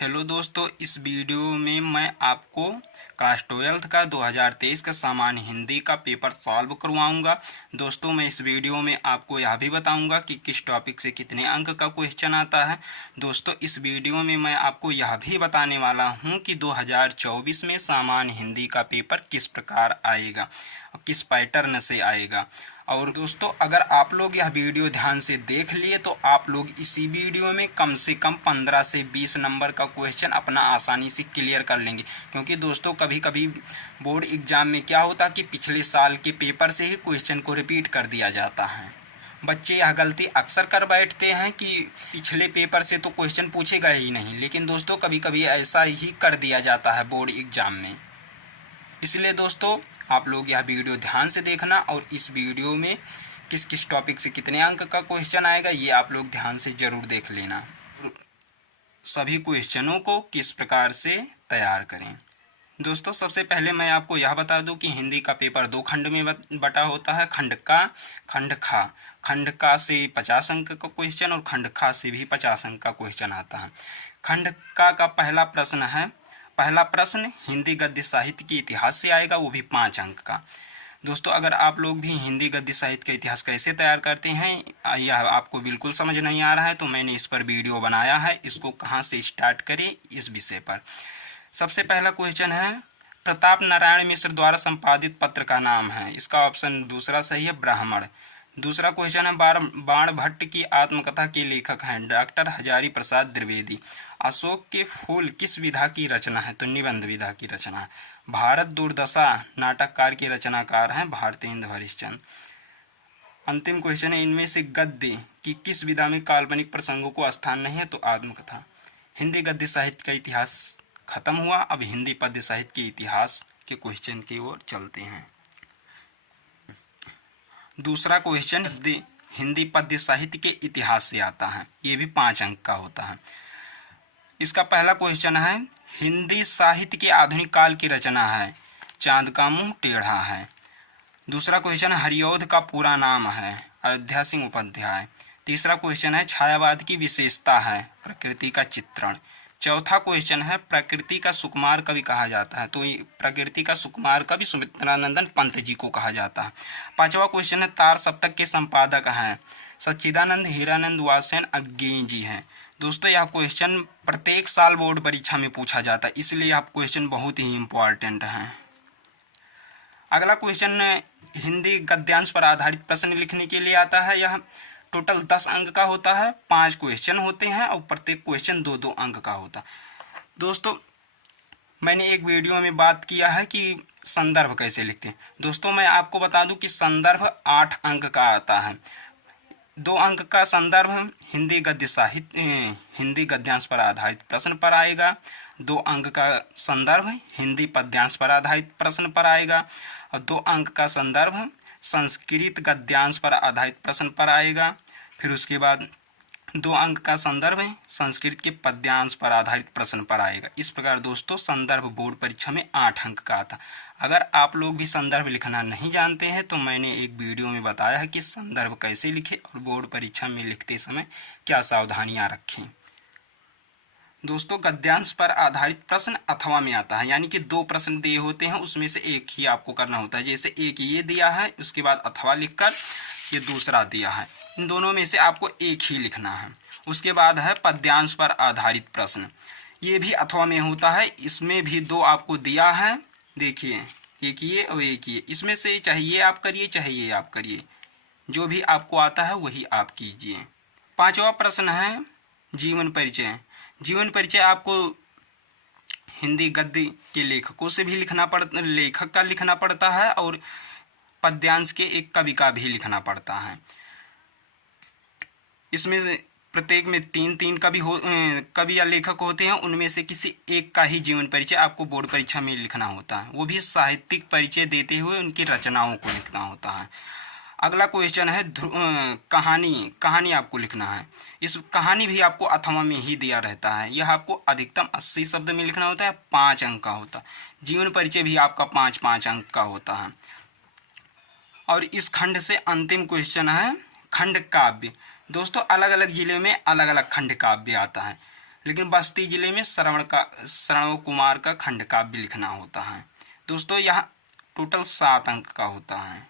Hello दोस्तों, इस video में मैं आपको क्लास 12th का 2023 का सामान्य हिंदी का पेपर सॉल्व करवाऊंगा। दोस्तों, मैं इस वीडियो में आपको यह भी बताऊंगा कि किस टॉपिक से कितने अंक का क्वेश्चन आता है। दोस्तों, इस वीडियो में मैं आपको यह भी बताने वाला हूं कि 2024 में सामान्य हिंदी का पेपर किस प्रकार आएगा, किस पैटर्न से आएगा। और दोस्तों, अगर आप लोग यह वीडियो ध्यान से देख लिए तो आप लोग इसी वीडियो में कम से कम 15 से 20 नंबर का क्वेश्चन अपना आसानी से क्लियर कर लेंगे। क्योंकि दोस्तों, कभी कभी बोर्ड एग्जाम में क्या होता कि पिछले साल के पेपर से ही क्वेश्चन को रिपीट कर दिया जाता है। बच्चे यह गलती अक्सर कर बैठते हैं कि पिछले पेपर से तो क्वेश्चन पूछेगा ही नहीं, लेकिन दोस्तों कभी कभी ऐसा ही कर दिया जाता है बोर्ड एग्जाम में। इसलिए दोस्तों, आप लोग यह वीडियो ध्यान से देखना और इस वीडियो में किस किस टॉपिक से कितने अंक का क्वेश्चन आएगा ये आप लोग ध्यान से ज़रूर देख लेना। सभी क्वेश्चनों को किस प्रकार से तैयार करें। दोस्तों, सबसे पहले मैं आपको यह बता दूं कि हिंदी का पेपर 2 खंड में बटा होता है, खंड का, खंड खा। खंड का से 50 अंक का क्वेश्चन और खंड खा से भी 50 अंक का क्वेश्चन आता है। खंड का पहला प्रश्न हिंदी गद्य साहित्य के इतिहास से आएगा, वो भी 5 अंक का। दोस्तों, अगर आप लोग भी हिंदी गद्य साहित्य का इतिहास कैसे तैयार करते हैं यह आपको बिल्कुल समझ नहीं आ रहा है तो मैंने इस पर वीडियो बनाया है, इसको कहाँ से स्टार्ट करें इस विषय पर। सबसे पहला क्वेश्चन है, प्रताप नारायण मिश्र द्वारा संपादित पत्र का नाम है। इसका ऑप्शन दूसरा सही है, ब्राह्मण। दूसरा क्वेश्चन है, बाण भट्ट की आत्मकथा के लेखक हैं डॉक्टर हजारी प्रसाद द्विवेदी। अशोक के फूल किस विधा की रचना है, तो निबंध विधा की रचना है। भारत दुर्दशा नाटककार के रचनाकार हैं भारतेंदु हरिश्चंद्र। अंतिम क्वेश्चन है, इनमें से गद्य की किस विधा में काल्पनिक प्रसंगों को स्थान नहीं है, तो आत्मकथा। हिंदी गद्य साहित्य का इतिहास खत्म हुआ, अब हिंदी पद्य साहित्य के इतिहास के क्वेश्चन की ओर चलते हैं। दूसरा क्वेश्चन हिंदी पद्य साहित्य के इतिहास से आता है, ये भी 5 अंक का होता है। इसका पहला क्वेश्चन है, हिंदी साहित्य के आधुनिक काल की रचना है, चांद का मुंह टेढ़ा है। दूसरा क्वेश्चन, हरिऔध का पूरा नाम है, अयोध्या सिंह उपाध्याय। तीसरा क्वेश्चन है, छायावाद की विशेषता है, प्रकृति का चित्रण। चौथा क्वेश्चन है, प्रकृति का सुकुमार कवि कहा जाता है, तो प्रकृति का सुकुमार कवि सुमित्रानंदन पंत जी को कहा जाता है। पांचवा क्वेश्चन है, तार सप्तक के संपादक हैं सच्चिदानंद हीरानंद वासेन अज्ञेय जी हैं। दोस्तों, यह क्वेश्चन प्रत्येक साल बोर्ड परीक्षा में पूछा जाता है, इसलिए यह क्वेश्चन बहुत ही इम्पोर्टेंट है। अगला क्वेश्चन हिंदी गद्यांश पर आधारित प्रश्न लिखने के लिए आता है। यह टोटल 10 अंक का होता है, 5 क्वेश्चन होते हैं और प्रत्येक क्वेश्चन 2-2 अंक का होता है। दोस्तों, मैंने एक वीडियो में बात किया है कि संदर्भ कैसे लिखते हैं। दोस्तों, मैं आपको बता दूं कि संदर्भ 8 अंक का आता है। 2 अंक का संदर्भ हिंदी गद्य साहित्य हिंदी गद्यांश पर आधारित प्रश्न पर आएगा। 2 अंक का संदर्भ हिंदी पद्यांश पर आधारित प्रश्न पर आएगा और 2 अंक का संदर्भ संस्कृत गद्यांश पर आधारित प्रश्न पर आएगा। फिर उसके बाद 2 अंक का संदर्भ संस्कृत के पद्यांश पर आधारित प्रश्न पर आएगा। इस प्रकार दोस्तों, संदर्भ बोर्ड परीक्षा में 8 अंक का आता। अगर आप लोग भी संदर्भ लिखना नहीं जानते हैं तो मैंने एक वीडियो में बताया है कि संदर्भ कैसे लिखें और बोर्ड परीक्षा में लिखते समय क्या सावधानियां रखें। दोस्तों, गद्यांश पर आधारित प्रश्न अथवा में आता है, यानी कि 2 प्रश्न दिए होते हैं, उसमें से एक ही आपको करना होता है। जैसे एक ये दिया है, उसके बाद अथवा लिखकर ये दूसरा दिया है, इन दोनों में से आपको एक ही लिखना है। उसके बाद है पद्यांश पर आधारित प्रश्न, ये भी अथवा में होता है, इसमें भी 2 आपको दिया है। देखिए, एक ये और एक ये, इसमें से चाहे ये आप करिए चाहे ये आप करिए, जो भी आपको आता है वही आप कीजिए। 5वां प्रश्न है जीवन परिचय। जीवन परिचय आपको हिंदी गद्य के लेखकों से भी लेखक का लिखना पड़ता है और पद्यांश के एक कवि का भी लिखना पड़ता है। इसमें से प्रत्येक में 3-3 कवि या लेखक होते हैं, उनमें से किसी एक का ही जीवन परिचय आपको बोर्ड परीक्षा में लिखना होता है, वो भी साहित्यिक परिचय देते हुए उनकी रचनाओं को लिखना होता है। अगला क्वेश्चन है कहानी आपको लिखना है। इस कहानी भी आपको अथवा में ही दिया रहता है, यह आपको अधिकतम 80 शब्द में लिखना होता है, 5 अंक का होता है। जीवन परिचय भी आपका 5-5 अंक का होता है। और इस खंड से अंतिम क्वेश्चन है खंड काव्य। दोस्तों, अलग अलग जिले में अलग अलग खंड काव्य आता है। लेकिन बस्ती जिले में श्रवण कुमार का खंड काव्य लिखना होता है। दोस्तों यहाँ टोटल 7 अंक का होता है।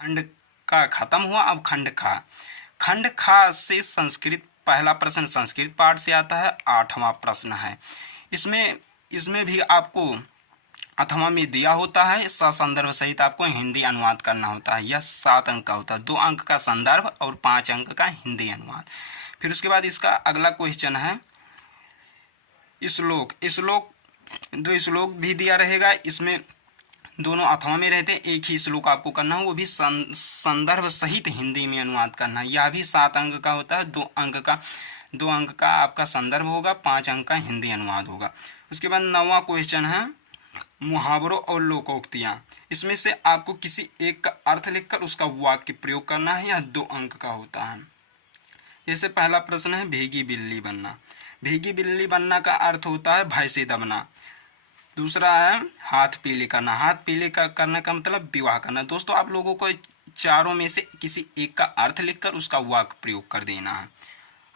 खंड का खत्म हुआ, अब खंड खा से संस्कृत, पहला प्रश्न संस्कृत पाठ से आता है। 8वां प्रश्न है, इसमें भी आपको 8वां में दिया होता है, संदर्भ सहित आपको हिंदी अनुवाद करना होता है। यह 7 अंक का होता है, 2 अंक का संदर्भ और 5 अंक का हिंदी अनुवाद। फिर उसके बाद इसका अगला क्वेश्चन है श्लोक। दो श्लोक भी दिया रहेगा, इसमें दोनों 8वां में रहते हैं। एक ही श्लोक आपको करना है, वो भी संदर्भ सहित हिंदी में अनुवाद करना है। यह भी 7 अंक का होता है, 2 अंक का आपका संदर्भ होगा, 5 अंक का हिंदी अनुवाद होगा। उसके बाद 9वां क्वेश्चन है मुहावरों और लोकोक्तियाँ। इसमें से आपको किसी एक का अर्थ लिखकर उसका वाक्य प्रयोग करना है। यह 2 अंक का होता है। जैसे पहला प्रश्न है भीगी बिल्ली बनना। भीगी बिल्ली बनना का अर्थ होता है भय से दबना। दूसरा है हाथ पीले करना। हाथ पीले करने का मतलब विवाह करना। दोस्तों आप लोगों को चारों में से किसी एक का अर्थ लिखकर उसका वाक्य प्रयोग कर देना है।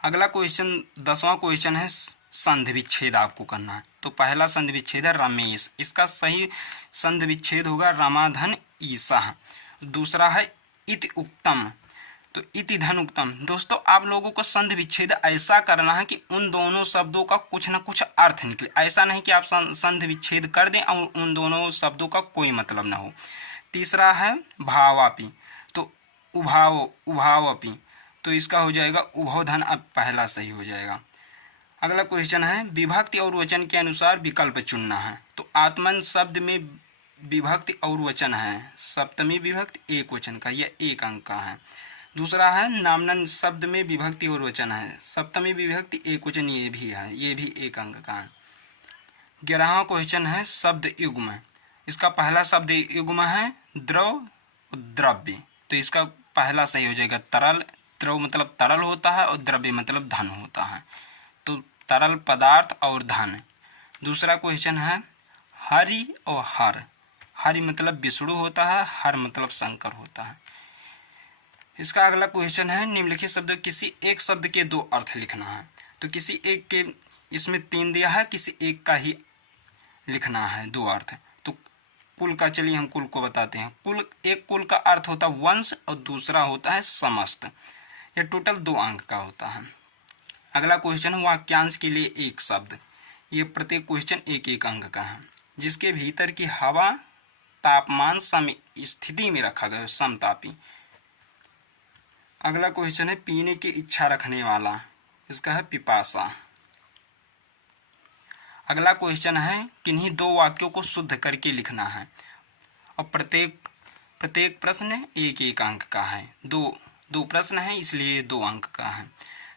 अगला क्वेश्चन 10वां क्वेश्चन है संधि विच्छेद आपको करना है। तो पहला संधि विच्छेद है रमेश, इसका सही संधि विच्छेद होगा रमाधन ईसा। दूसरा है इति उत्तम, तो इति धन उत्तम। दोस्तों आप लोगों को संधि विच्छेद ऐसा करना है कि उन दोनों शब्दों का कुछ ना कुछ अर्थ निकले। ऐसा नहीं कि आप संधि विच्छेद कर दें और उन दोनों शब्दों का कोई मतलब ना हो। तीसरा है भावापि, तो उभावपि, तो इसका हो जाएगा उभोधन। अब पहला सही हो जाएगा। अगला क्वेश्चन है विभक्ति और वचन के अनुसार विकल्प चुनना है। तो आत्मन शब्द में विभक्ति और वचन है, सप्तमी विभक्ति एक वचन का, यह 1 अंक का है। दूसरा है नामनन शब्द में विभक्ति और वचन है, सप्तमी विभक्ति एक वचन, ये भी है, ये भी 1 अंक का है। 11वां क्वेश्चन है शब्द युग्म। इसका पहला शब्द युग्म है द्रव द्रव्य, तो इसका पहला सही हो जाएगा तरल। द्रव मतलब तरल होता है और द्रव्य मतलब धन होता है, तो तरल पदार्थ और धन। दूसरा क्वेश्चन है हरि और हर। हरि मतलब विष्णु होता है, हर मतलब शंकर होता है। इसका अगला क्वेश्चन है निम्नलिखित शब्द किसी एक शब्द के 2 अर्थ लिखना है। तो किसी एक के, इसमें 3 दिया है, किसी एक का ही लिखना है 2 अर्थ। तो कुल का, चलिए हम कुल को बताते हैं। एक कुल का अर्थ होता है वंश और दूसरा होता है समस्त। यह टोटल 2 अंक का होता है। अगला क्वेश्चन है वाक्यांश के लिए एक शब्द। ये प्रत्येक क्वेश्चन 1-1 अंक का है। जिसके भीतर की हवा तापमान सम स्थिति में रखा गया, समतापी। अगला क्वेश्चन है पीने की इच्छा रखने वाला, इसका है पिपासा। अगला क्वेश्चन है किन्हीं 2 वाक्यों को शुद्ध करके लिखना है और प्रत्येक प्रश्न 1-1 अंक का है। दो प्रश्न है इसलिए 2 अंक का है।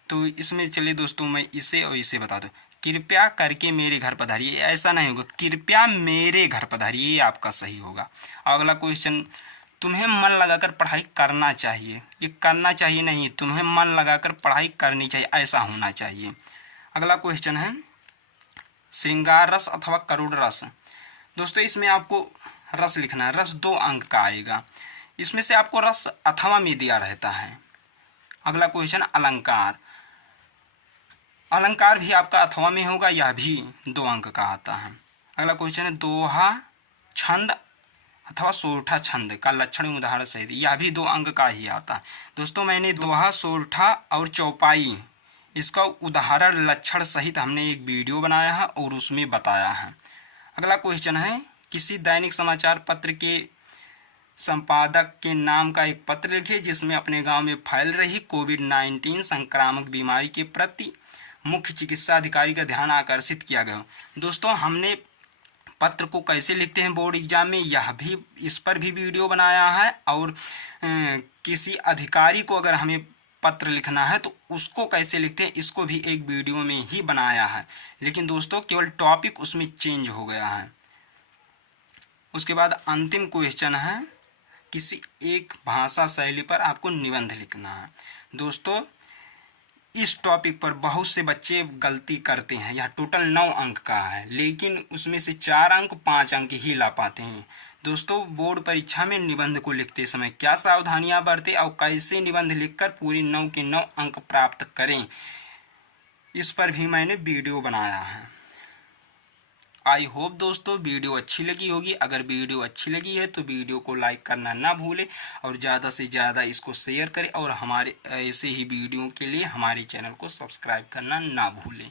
तो इसमें चलिए दोस्तों मैं इसे और इसे बता दूं। कृपया करके मेरे घर पधारिए, ऐसा नहीं होगा, कृपया मेरे घर पधारिए, ये आपका सही होगा। अगला क्वेश्चन तुम्हें मन लगाकर पढ़ाई करना चाहिए, ये करना चाहिए नहीं, तुम्हें मन लगाकर पढ़ाई करनी चाहिए, ऐसा होना चाहिए। अगला क्वेश्चन है श्रृंगार रस अथवा करुण रस। दोस्तों इसमें आपको रस लिखना है, रस 2 अंक का आएगा। इसमें से आपको रस अथवा में दिया रहता है। अगला क्वेश्चन अलंकार। अलंकार भी आपका अथवा में होगा, यह भी 2 अंक का आता है। अगला क्वेश्चन है दोहा छंद अथवा सोरठा छंद का लक्षण उदाहरण सहित, यह भी 2 अंक का ही आता है। दोस्तों मैंने दोहा, सोरठा और चौपाई इसका उदाहरण लक्षण सहित हमने एक वीडियो बनाया है और उसमें बताया है। अगला क्वेश्चन है किसी दैनिक समाचार पत्र के संपादक के नाम का एक पत्र लिखिए जिसमें अपने गांव में फैल रही कोविड-19 संक्रामक बीमारी के प्रति मुख्य चिकित्सा अधिकारी का ध्यान आकर्षित किया गया। दोस्तों हमने पत्र को कैसे लिखते हैं बोर्ड एग्जाम में, यह भी, इस पर भी वीडियो बनाया है। और किसी अधिकारी को अगर हमें पत्र लिखना है तो उसको कैसे लिखते हैं, इसको भी एक वीडियो में ही बनाया है। लेकिन दोस्तों केवल टॉपिक उसमें चेंज हो गया है। उसके बाद अंतिम क्वेश्चन है किसी एक भाषा शैली पर आपको निबंध लिखना है। दोस्तों इस टॉपिक पर बहुत से बच्चे गलती करते हैं। यह टोटल 9 अंक का है, लेकिन उसमें से 4 अंक 5 अंक ही ला पाते हैं। दोस्तों बोर्ड परीक्षा में निबंध को लिखते समय क्या सावधानियां बरतें और कैसे निबंध लिखकर पूरे 9 के 9 अंक प्राप्त करें, इस पर भी मैंने वीडियो बनाया है। आई होप दोस्तों वीडियो अच्छी लगी होगी। अगर वीडियो अच्छी लगी है तो वीडियो को लाइक करना ना भूलें और ज़्यादा से ज़्यादा इसको शेयर करें और हमारे ऐसे ही वीडियो के लिए हमारे चैनल को सब्सक्राइब करना ना भूलें।